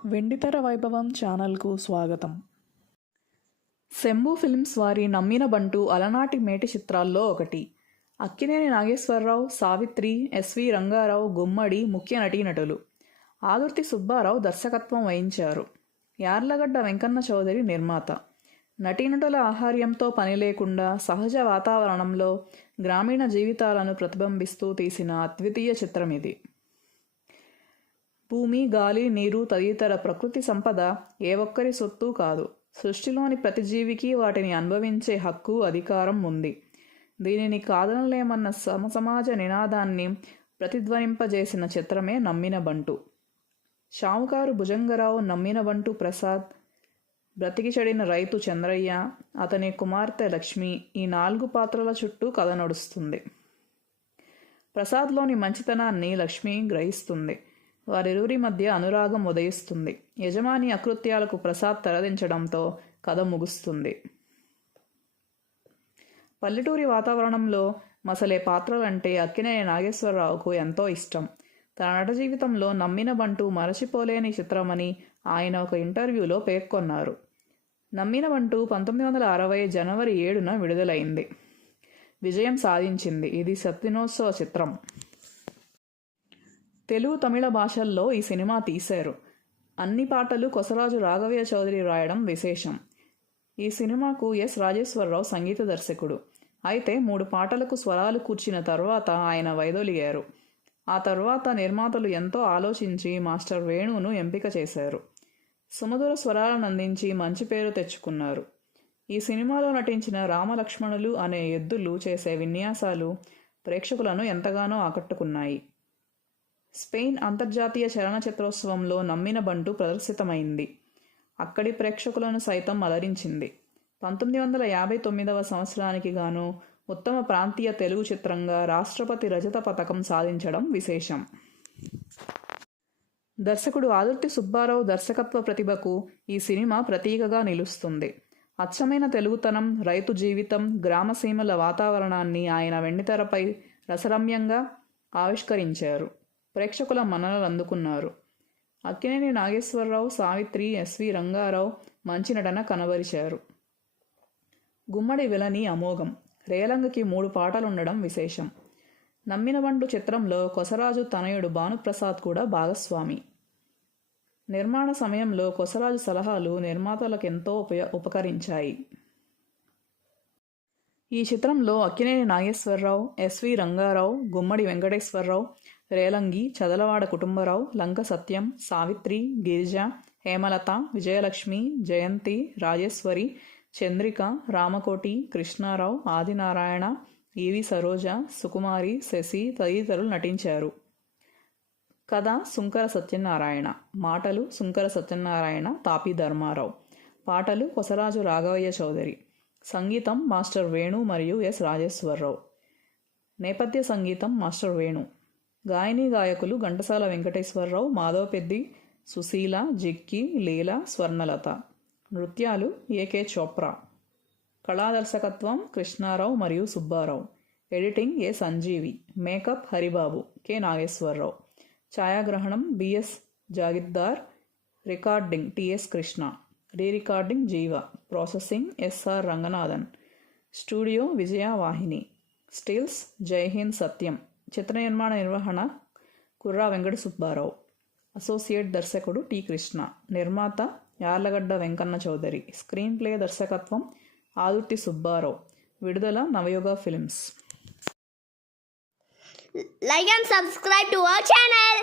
వెండితెర వైభవం ఛానల్కు స్వాగతం. శంభు ఫిల్మ్స్ వారి నమ్మిన బంటు అలనాటి మేటి చిత్రాల్లో ఒకటి. అక్కినేని నాగేశ్వరరావు, సావిత్రి, ఎస్వి రంగారావు, గుమ్మడి ముఖ్య నటీనటులు. ఆదుర్తి సుబ్బారావు దర్శకత్వం వహించారు. యార్లగడ్డ వెంకన్న చౌదరి నిర్మాత. నటీనటుల ఆహార్యంతో పని లేకుండా సహజ వాతావరణంలో గ్రామీణ జీవితాలను ప్రతిబింబిస్తూ తీసిన అద్వితీయ చిత్రం ఇది. భూమి, గాలి, నీరు తదితర ప్రకృతి సంపద ఏ ఒక్కరి సొత్తు కాదు. సృష్టిలోని ప్రతి జీవికి వాటిని అనుభవించే హక్కు, అధికారం ఉంది. దీనిని కాదనలేమన్న సమసమాజ నినాదాన్ని ప్రతిధ్వనింపజేసిన చిత్రమే నమ్మిన బంటు. షావుకారు భుజంగరావు, నమ్మిన బంటు ప్రసాద్, బ్రతికి చెడిన రైతు చంద్రయ్య, అతని కుమార్తె లక్ష్మి ఈ 4 పాత్రల చుట్టూ కథ నడుస్తుంది. ప్రసాద్లోని మంచితనాన్ని లక్ష్మి గ్రహిస్తుంది. వారిరువురి మధ్య అనురాగం ఉదయిస్తుంది. యజమాని అకృత్యాలకు ప్రసాద్ తెరదించడంతో కథ ముగుస్తుంది. పల్లెటూరి వాతావరణంలో మసలే పాత్రలంటే అక్కినేని నాగేశ్వరరావుకు ఎంతో ఇష్టం. తన నట జీవితంలో నమ్మిన బంటు మరచిపోలేని చిత్రమని ఆయన ఒక ఇంటర్వ్యూలో పేర్కొన్నారు. నమ్మిన బంటు 1960 జనవరి 7న విడుదలైంది. విజయం సాధించింది. ఇది శతదినోత్సవ చిత్రం. తెలుగు, తమిళ భాషల్లో ఈ సినిమా తీశారు. అన్ని పాటలు కొసరాజు రాఘవయ్య చౌదరి రాయడం విశేషం. ఈ సినిమాకు ఎస్ రాజేశ్వరరావు సంగీత దర్శకుడు. అయితే 3 పాటలకు స్వరాలు కూర్చిన తర్వాత ఆయన వైదొలిగారు. ఆ తర్వాత నిర్మాతలు ఎంతో ఆలోచించి మాస్టర్ వేణును ఎంపిక చేశారు. సుమధుర స్వరాలను అందించి మంచి పేరు తెచ్చుకున్నారు. ఈ సినిమాలో నటించిన రామలక్ష్మణులు అనే ఎద్దులు చేసే విన్యాసాలు ప్రేక్షకులను ఎంతగానో ఆకట్టుకున్నాయి. స్పెయిన్ అంతర్జాతీయ చలనచిత్రోత్సవంలో నమ్మిన బంటు ప్రదర్శితమైంది. అక్కడి ప్రేక్షకులను సైతం అలరించింది. 1959వ సంవత్సరానికి గాను ఉత్తమ ప్రాంతీయ తెలుగు చిత్రంగా రాష్ట్రపతి రజత పతకం సాధించడం విశేషం. దర్శకుడు ఆదుర్తి సుబ్బారావు దర్శకత్వ ప్రతిభకు ఈ సినిమా ప్రతీకగా నిలుస్తుంది. అచ్చమైన తెలుగుతనం, రైతు జీవితం, గ్రామసీమల వాతావరణాన్ని ఆయన వెండితెరపై రసరమ్యంగా ఆవిష్కరించారు. ప్రేక్షకుల మన్ననలు అందుకున్నారు. అక్కినేని నాగేశ్వరరావు, సావిత్రి, ఎస్వి రంగారావు మంచి నటన కనబరిచారు. గుమ్మడి విలని అమోఘం. రేలంగికి 3 పాటలుండడం విశేషం. నమ్మిన బంటు చిత్రంలో కొసరాజు తనయుడు భానుప్రసాద్ కూడా భాగస్వామి. నిర్మాణ సమయంలో కొసరాజు సలహాలు నిర్మాతలకెంతో ఉపకరించాయి. ఈ చిత్రంలో అక్కినేని నాగేశ్వరరావు, ఎస్వి రంగారావు, గుమ్మడి వెంకటేశ్వరరావు, రేలంగి, చదలవాడ కుటుంబరావు, లంక సత్యం, సావిత్రి, గిరిజ, హేమలత, విజయలక్ష్మి, జయంతి, రాజేశ్వరి, చంద్రిక, రామకోటి, కృష్ణారావు, ఆదినారాయణ, ఈవి సరోజ, సుకుమారి, శశి తదితరులు నటించారు. కథ సుంకర సత్యనారాయణ. మాటలు సుంకర సత్యనారాయణ, తాపి ధర్మారావు. పాటలు కొసరాజు రాఘవయ్య చౌదరి. సంగీతం మాస్టర్ వేణు మరియు ఎస్ రాజేశ్వరరావు. నేపథ్య సంగీతం మాస్టర్ వేణు. గాయని గాయకులు ఘంటసాల వెంకటేశ్వరరావు, మాధవపెద్ది, సుశీల, జిక్కి, లీల, స్వర్ణలత. నృత్యాలు ఏకే చోప్రా. కళాదర్శకత్వం కృష్ణారావు మరియు Subbarao. Editing A Sanjeevi. Makeup Haribabu, K Nageswararao. ఛాయాగ్రహణం BS Jagirdar. Recording TS Krishna. Rerecording Jeeva. Processing SR Ranganathan. Studio Vijaya Vahini. Stills Jaihind Satyam. చిత్ర నిర్మాణ నిర్వహణ కుర్రా వెంకట సుబ్బారావు. అసోసియేట్ దర్శకుడు టి కృష్ణ. నిర్మాత యార్లగడ్డ వెంకన్న చౌదరి. స్క్రీన్ ప్లే దర్శకత్వం ఆదుర్తి సుబ్బారావు. విడుదల Navayuga films. Like and subscribe to our channel.